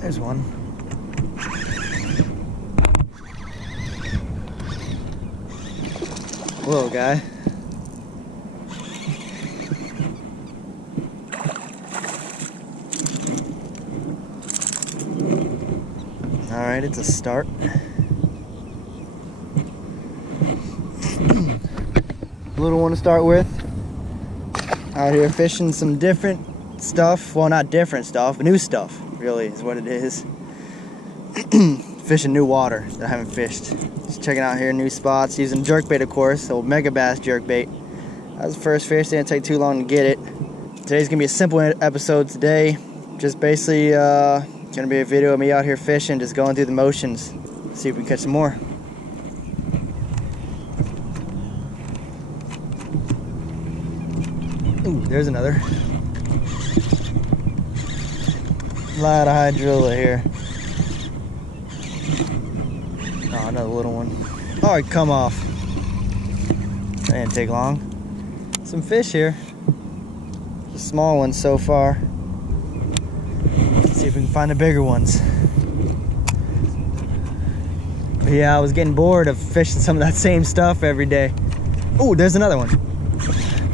There's one. Little guy. Alright, it's a start. Little one to start with. Out here fishing some different stuff. Well, not different stuff, but new stuff, really, is what it is. Fishing new water that I haven't fished. Just checking out here new spots, using jerkbait, of course, old Megabass jerkbait. That was the first fish, didn't take too long to get it. Today's gonna be a simple episode today. Just basically gonna be a video of me out here fishing, just going through the motions. See if we can catch some more. Ooh, there's another. A lot of hydrilla here. Oh, another little one. Oh, it come off. That didn't take long. Some fish here. Just small ones so far. Let's see if we can find the bigger ones. But yeah, I was getting bored of fishing some of that same stuff every day. Oh, there's another one.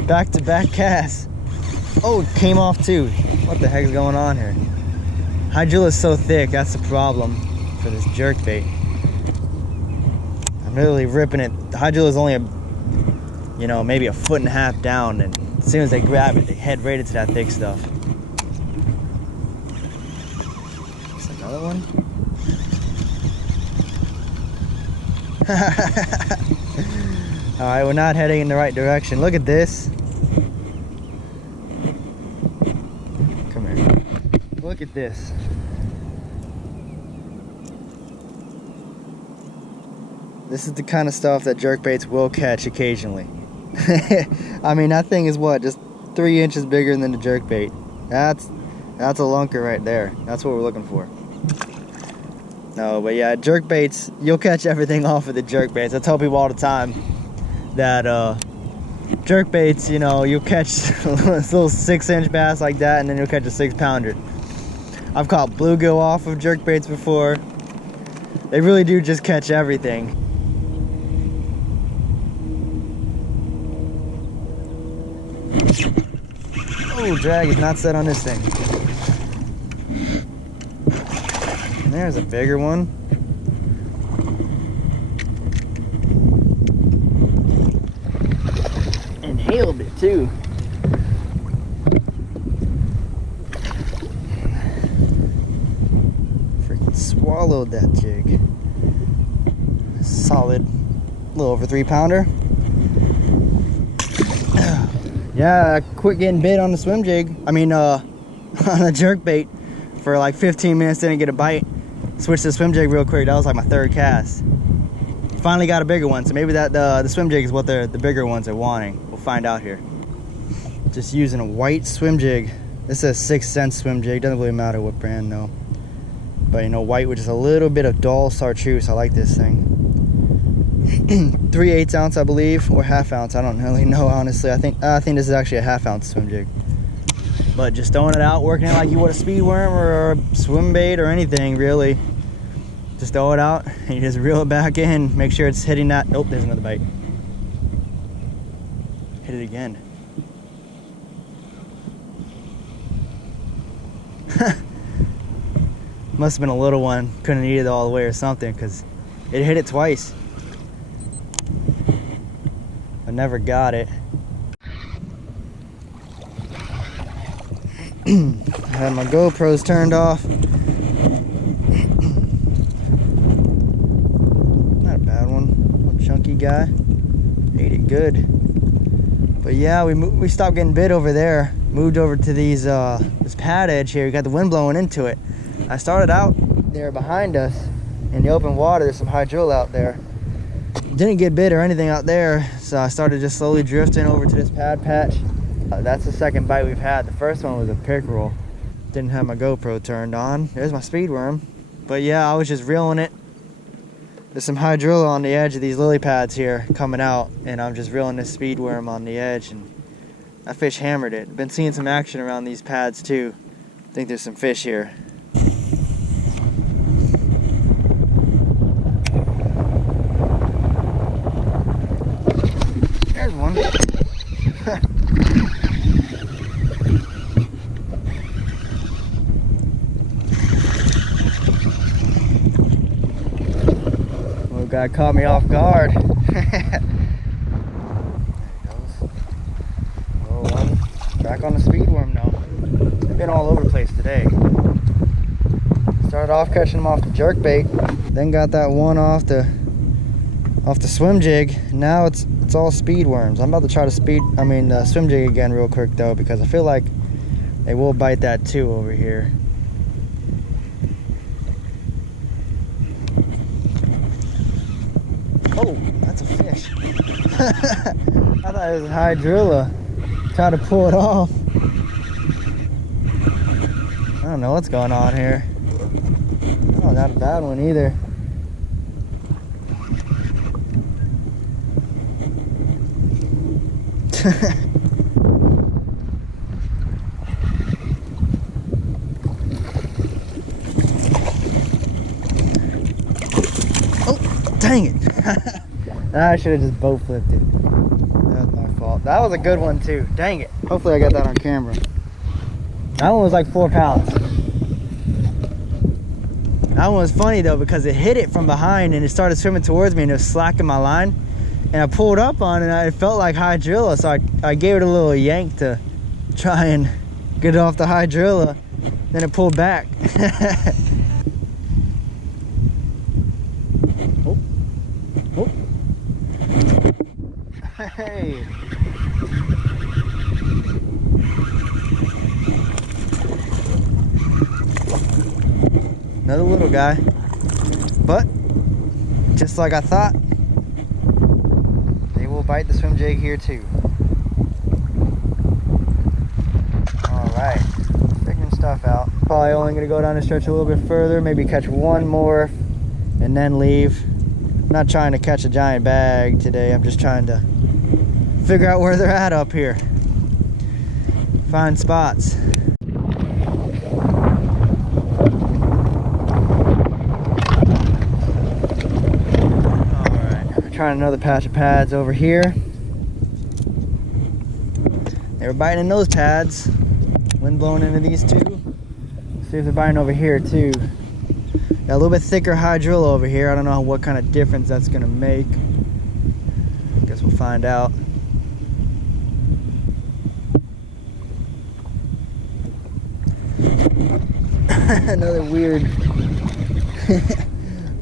Back-to-back cast. Oh, it came off too. What the heck is going on here? Hydrilla is so thick, that's the problem for this jerkbait. I'm literally ripping it. The hydrilla is only maybe a foot and a half down, and as soon as they grab it, they head right into that thick stuff. There's another one. Alright, we're not heading in the right direction. Look at this. Come here. Look at this. This is the kind of stuff that jerkbaits will catch occasionally. I mean, that thing is what? Just 3 inches bigger than the jerkbait. That's a lunker right there. That's what we're looking for. No, but yeah, jerkbaits, you'll catch everything off of the jerkbaits. I tell people all the time that jerkbaits, you'll catch this little 6-inch bass like that, and then you'll catch a 6-pounder. I've caught bluegill off of jerkbaits before. They really do just catch everything. Oh, drag is not set on this thing. There's a bigger one. Inhaled it too. Freaking swallowed that jig. Solid, little over 3-pounder. Yeah, I quit getting bit on the swim jig. I mean, on the jerkbait for like 15 minutes, didn't get a bite. Switched to the swim jig real quick. That was like my 3rd cast. Finally got a bigger one, so maybe that the swim jig is what the bigger ones are wanting. We'll find out here. Just using a white swim jig. This is a 6th Sense swim jig. Doesn't really matter what brand, though. But white with just a little bit of dull chartreuse. I like this thing. 3/8 ounce, I believe, or 1/2 ounce. I don't really know, honestly. I think this is actually a 1/2 ounce swim jig. But just throwing it out, working it like you would a speed worm or a swim bait or anything, really. Just throw it out and you just reel it back in. Make sure it's hitting that. Nope, there's another bite. Hit it again. Must have been a little one. Couldn't eat it all the way or something, because it hit it twice. I never got it. I had my GoPros turned off. Not a bad one. Little chunky guy. Ate it good. But yeah, we stopped getting bit over there. Moved over to these this pad edge here. We got the wind blowing into it. I started out there behind us in the open water. There's some hydrilla out there. Didn't get bit or anything out there, so I started just slowly drifting over to this pad patch. That's the 2nd bite we've had. The first one was a pickerel. Didn't have my GoPro turned on. There's my speed worm. But yeah, I was just reeling it. There's some hydrilla on the edge of these lily pads here coming out, and I'm just reeling this speed worm on the edge, and that fish hammered it. Been seeing some action around these pads too. I think there's some fish here. Guy caught me off guard. There he goes. Little one. Back on the speed worm now. They've been all over the place today. Started off catching them off the jerkbait, then got that one off the swim jig. Now it's all speed worms. I'm about to try to swim jig again real quick though, because I feel like they will bite that too over here. Oh, that's a fish. I thought it was a hydrilla. Try to pull it off. I don't know what's going on here. Oh, not a bad one either. Oh, dang it. I should have just boat flipped it. That was my fault. That was a good one too. Dang it. Hopefully I got that on camera. That one was like 4 pounds. That one was funny though, because it hit it from behind and it started swimming towards me and it was slacking my line. And I pulled up on it and it felt like hydrilla, so I gave it a little yank to try and get it off the hydrilla. Then it pulled back. Oh. Oh. Hey. Another little guy, but just like I thought, they will bite the swim jig here too. All right, figuring stuff out. Probably only gonna go down the stretch a little bit further, maybe catch one more and then leave. I'm not trying to catch a giant bag today. I'm just trying to figure out where they're at up here. Find spots. Trying another patch of pads over here. They were biting in those pads. Wind blowing into these two. See if they're biting over here too. Got a little bit thicker hydrilla over here. I don't know what kind of difference that's gonna make. Guess we'll find out. Another weird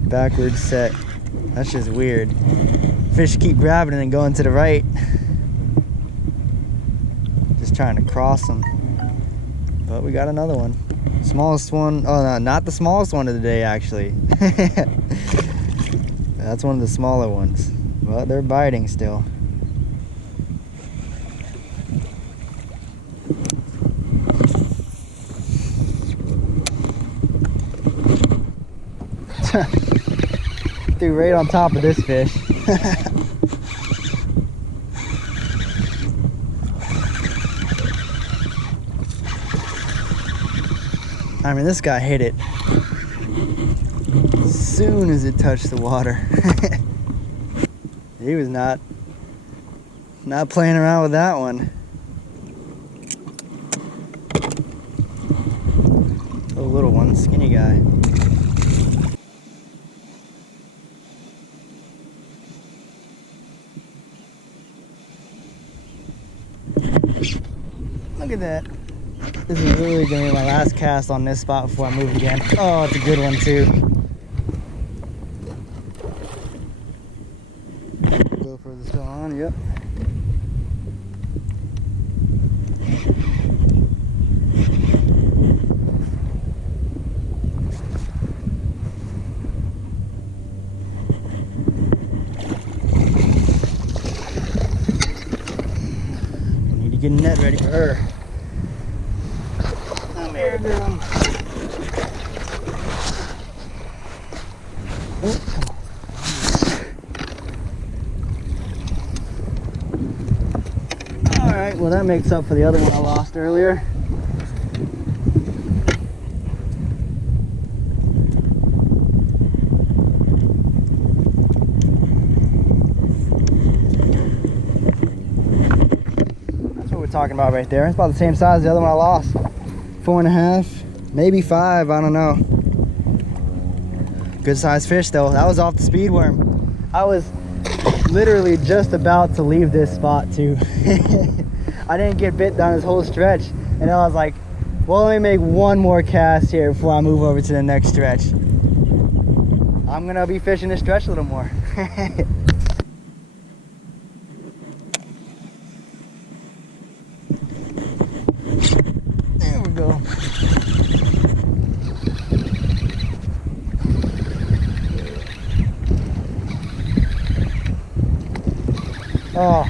backwards set. That's just weird. Fish keep grabbing and then going to the right. Just trying to cross them. But we got another one. Smallest one. Oh no, not the smallest one of the day actually. That's one of the smaller ones. But they're biting still. Threw right on top of this fish. I mean, this guy hit it as soon as it touched the water. He was not playing around with that one. A little one, skinny guy. Look at that. This is really gonna be my last cast on this spot before I move again. Oh, it's a good one too. Go for the still on, yep. Need to get a net ready for her. Come here, girl. Oh, come on. Alright, well that makes up for the other one I lost earlier. That's what we're talking about right there. It's about the same size as the other one I lost. 4.5, maybe 5, I don't know. Good sized fish though. That was off the speed worm. I was literally just about to leave this spot too. I didn't get bit down this whole stretch, and I was like, well, let me make one more cast here before I move over to the next stretch. I'm gonna be fishing this stretch a little more. There we go. Oh,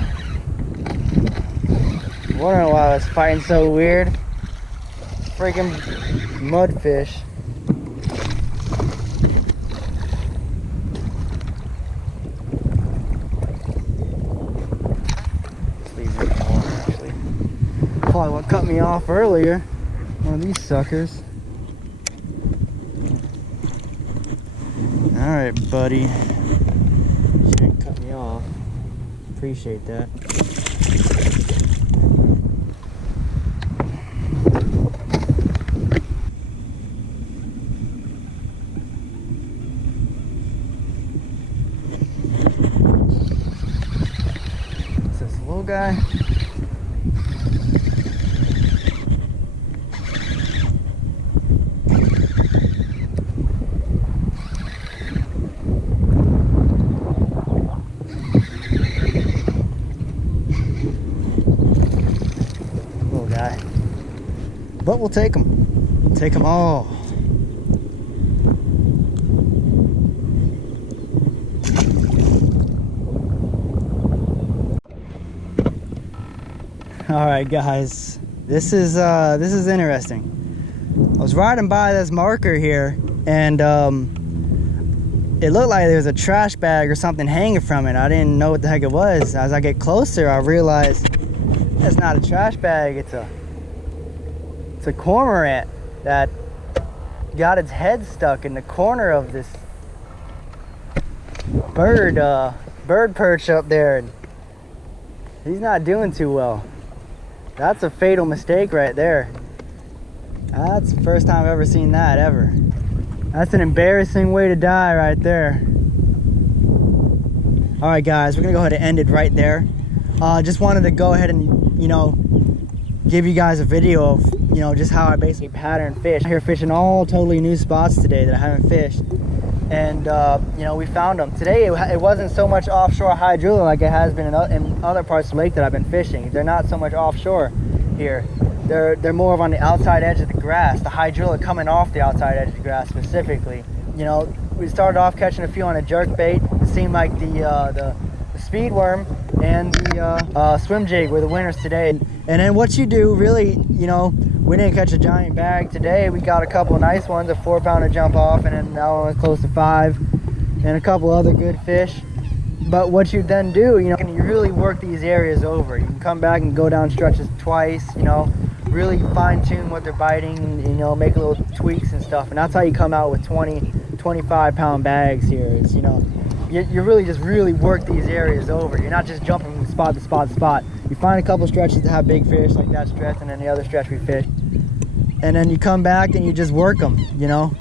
wondering why I was fighting so weird. Freaking mudfish. Let's leave it more, actually. Probably what cut me off earlier. One of these suckers. All right, buddy. You didn't cut me off. Appreciate that. What's this little guy? But we'll take them. Take them all. All right, guys. This is interesting. I was riding by this marker here, and it looked like there was a trash bag or something hanging from it. I didn't know what the heck it was. As I get closer, I realized it's not a trash bag. It's a cormorant that got its head stuck in the corner of this bird perch up there, and he's not doing too well. That's a fatal mistake right there. That's the first time I've ever seen that, ever. That's an embarrassing way to die right there. All right, guys, we're gonna go ahead and end it right there. Just wanted to go ahead and, you know, give you guys a video of, you know, just how I basically pattern fish. I'm here fishing all totally new spots today that I haven't fished, and you know, we found them today. It wasn't so much offshore hydrilla like it has been in other parts of the lake that I've been fishing. They're not so much offshore here. They're more of on the outside edge of the grass. The hydrilla coming off the outside edge of the grass specifically. You know, we started off catching a few on a jerk bait. It seemed like the speed worm and the swim jig were the winners today. And then what you do, really, you know, we didn't catch a giant bag today. We got a couple nice ones, a 4-pounder jump off, and then that one was close to 5, and a couple other good fish. But what you then do, you know, you really work these areas over. You can come back and go down stretches twice, you know, really fine tune what they're biting, and, you know, make little tweaks and stuff. And that's how you come out with 20, 25 pound bags here. It's, you know, you really just work these areas over. You're not just jumping from spot to spot to spot. You find a couple stretches that have big fish, like that stretch, and then the other stretch we fished. And then you come back and you just work them, you know,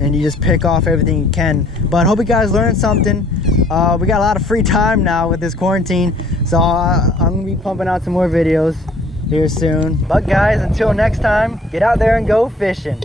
and you just pick off everything you can. But I hope you guys learned something. We got a lot of free time now with this quarantine, so I'm gonna be pumping out some more videos here soon. But guys, until next time, get out there and go fishing.